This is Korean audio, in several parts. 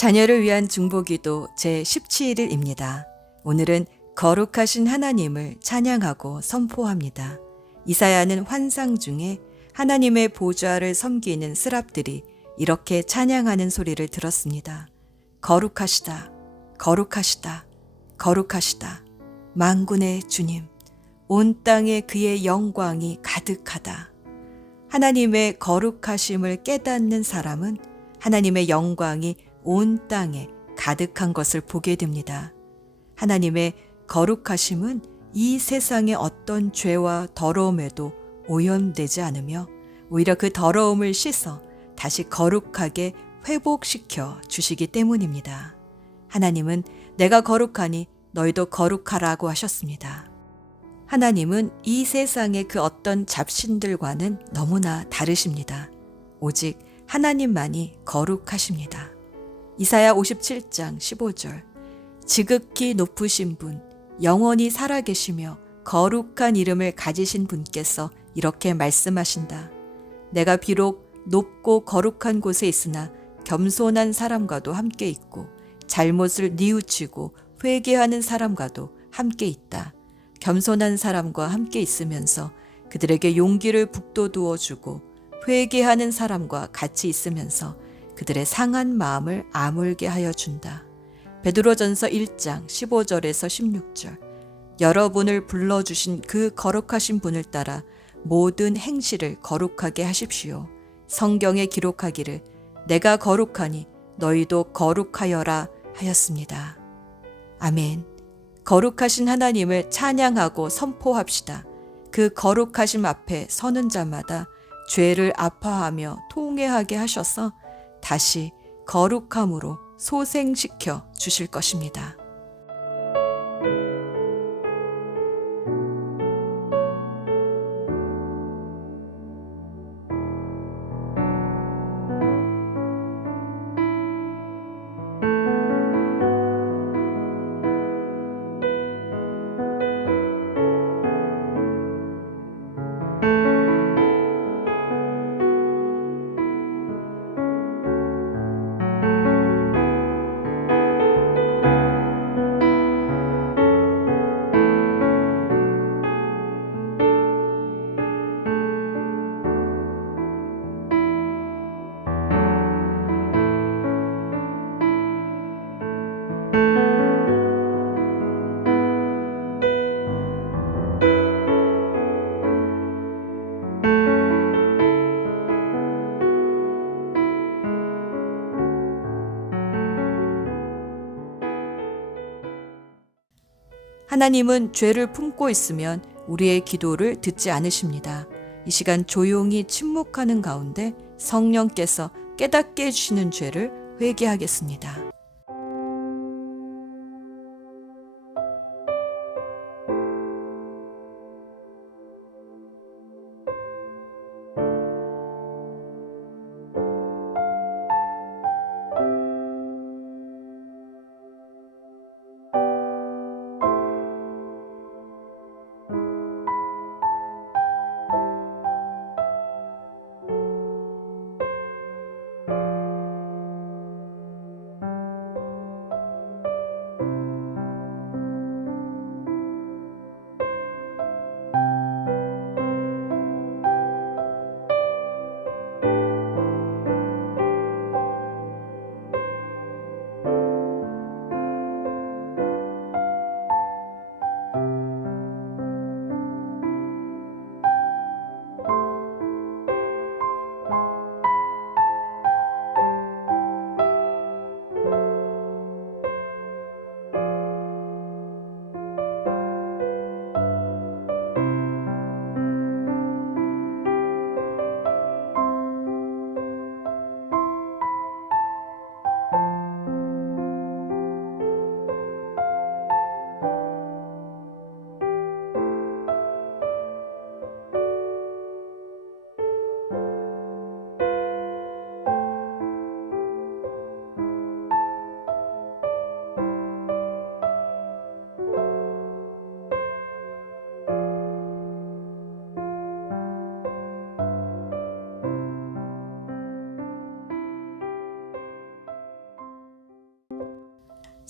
자녀를 위한 중보기도 제17일입니다. 오늘은 거룩하신 하나님을 찬양하고 선포합니다. 이사야는 환상 중에 하나님의 보좌를 섬기는 스랍들이 이렇게 찬양하는 소리를 들었습니다. 거룩하시다, 거룩하시다, 거룩하시다. 만군의 주님, 온 땅에 그의 영광이 가득하다. 하나님의 거룩하심을 깨닫는 사람은 하나님의 영광이 온 땅에 가득한 것을 보게 됩니다. 하나님의 거룩하심은 이 세상의 어떤 죄와 더러움에도 오염되지 않으며 오히려 그 더러움을 씻어 다시 거룩하게 회복시켜 주시기 때문입니다. 하나님은 내가 거룩하니 너희도 거룩하라고 하셨습니다. 하나님은 이 세상의 그 어떤 잡신들과는 너무나 다르십니다. 오직 하나님만이 거룩하십니다. 이사야 57장 15절 지극히 높으신 분, 영원히 살아계시며 거룩한 이름을 가지신 분께서 이렇게 말씀하신다. 내가 비록 높고 거룩한 곳에 있으나 겸손한 사람과도 함께 있고 잘못을 뉘우치고 회개하는 사람과도 함께 있다. 겸손한 사람과 함께 있으면서 그들에게 용기를 북돋우어 주고 회개하는 사람과 같이 있으면서 그들의 상한 마음을 아물게 하여 준다. 베드로전서 1장 15절에서 16절 여러분을 불러주신 그 거룩하신 분을 따라 모든 행실을 거룩하게 하십시오. 성경에 기록하기를 내가 거룩하니 너희도 거룩하여라 하였습니다. 아멘. 거룩하신 하나님을 찬양하고 선포합시다. 그 거룩하심 앞에 서는 자마다 죄를 아파하며 통회하게 하셔서 다시 거룩함으로 소생시켜 주실 것입니다. 하나님은 죄를 품고 있으면 우리의 기도를 듣지 않으십니다. 이 시간 조용히 침묵하는 가운데 성령께서 깨닫게 해주시는 죄를 회개하겠습니다.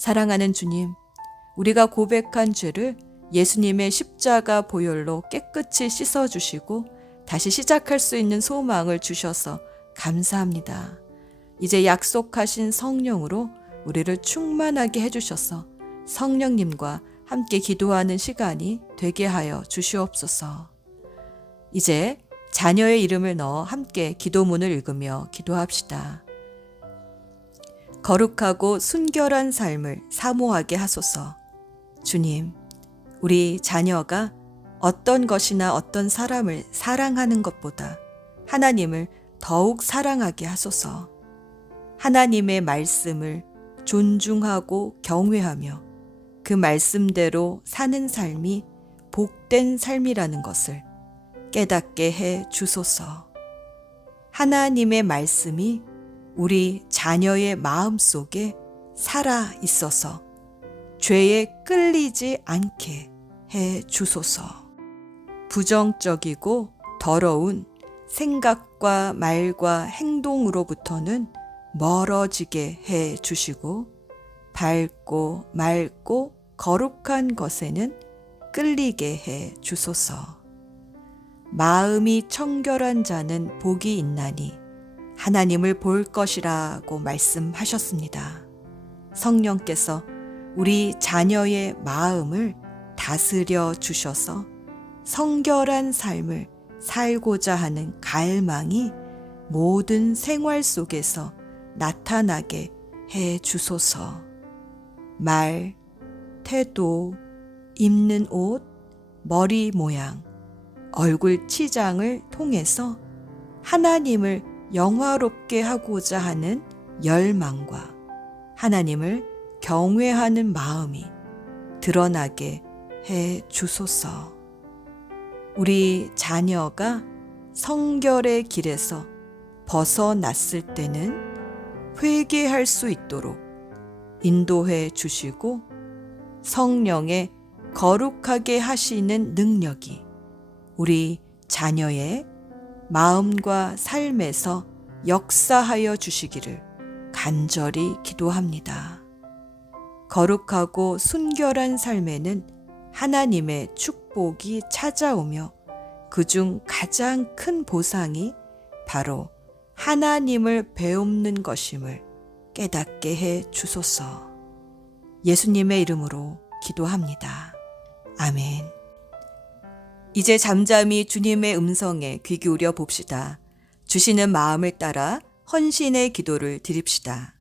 사랑하는 주님, 우리가 고백한 죄를 예수님의 십자가 보혈로 깨끗이 씻어주시고 다시 시작할 수 있는 소망을 주셔서 감사합니다. 이제 약속하신 성령으로 우리를 충만하게 해주셔서 성령님과 함께 기도하는 시간이 되게 하여 주시옵소서. 이제 자녀의 이름을 넣어 함께 기도문을 읽으며 기도합시다. 거룩하고 순결한 삶을 사모하게 하소서. 주님, 우리 자녀가 어떤 것이나 어떤 사람을 사랑하는 것보다 하나님을 더욱 사랑하게 하소서. 하나님의 말씀을 존중하고 경외하며 그 말씀대로 사는 삶이 복된 삶이라는 것을 깨닫게 해 주소서. 하나님의 말씀이 우리 자녀의 마음 속에 살아 있어서 죄에 끌리지 않게 해 주소서. 부정적이고 더러운 생각과 말과 행동으로부터는 멀어지게 해 주시고 밝고 맑고 거룩한 것에는 끌리게 해 주소서. 마음이 청결한 자는 복이 있나니 하나님을 볼 것이라고 말씀하셨습니다. 성령께서 우리 자녀의 마음을 다스려 주셔서 성결한 삶을 살고자 하는 갈망이 모든 생활 속에서 나타나게 해 주소서. 말, 태도, 입는 옷, 머리 모양, 얼굴 치장을 통해서 하나님을 영화롭게 하고자 하는 열망과 하나님을 경외하는 마음이 드러나게 해 주소서. 우리 자녀가 성결의 길에서 벗어났을 때는 회개할 수 있도록 인도해 주시고 성령의 거룩하게 하시는 능력이 우리 자녀의 마음과 삶에서 역사하여 주시기를 간절히 기도합니다. 거룩하고 순결한 삶에는 하나님의 축복이 찾아오며 그중 가장 큰 보상이 바로 하나님을 배웁는 것임을 깨닫게 해 주소서. 예수님의 이름으로 기도합니다. 아멘. 이제 잠잠히 주님의 음성에 귀 기울여 봅시다. 주시는 마음을 따라 헌신의 기도를 드립시다.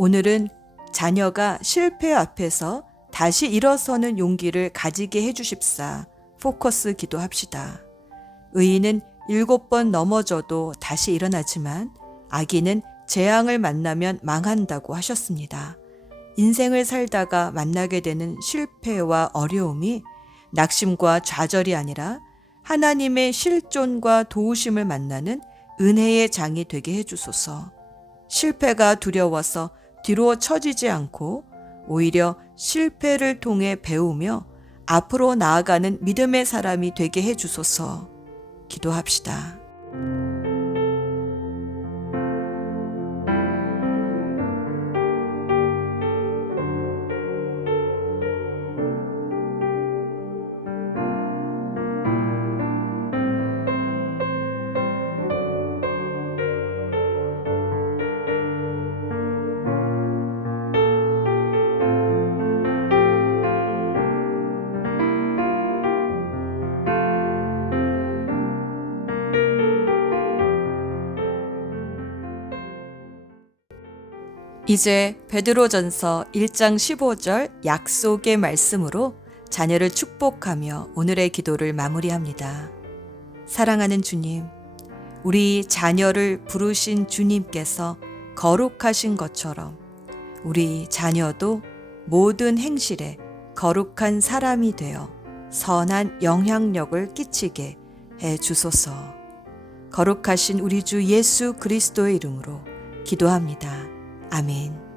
오늘은 자녀가 실패 앞에서 다시 일어서는 용기를 가지게 해주십사 포커스 기도합시다. 의인은 7번 넘어져도 다시 일어나지만 악인은 재앙을 만나면 망한다고 하셨습니다. 인생을 살다가 만나게 되는 실패와 어려움이 낙심과 좌절이 아니라 하나님의 실존과 도우심을 만나는 은혜의 장이 되게 해주소서. 실패가 두려워서 뒤로 처지지 않고 오히려 실패를 통해 배우며 앞으로 나아가는 믿음의 사람이 되게 해주소서. 기도합시다. 이제 베드로전서 1장 15절 약속의 말씀으로 자녀를 축복하며 오늘의 기도를 마무리합니다. 사랑하는 주님, 우리 자녀를 부르신 주님께서 거룩하신 것처럼 우리 자녀도 모든 행실에 거룩한 사람이 되어 선한 영향력을 끼치게 해 주소서. 거룩하신 우리 주 예수 그리스도의 이름으로 기도합니다. 아멘.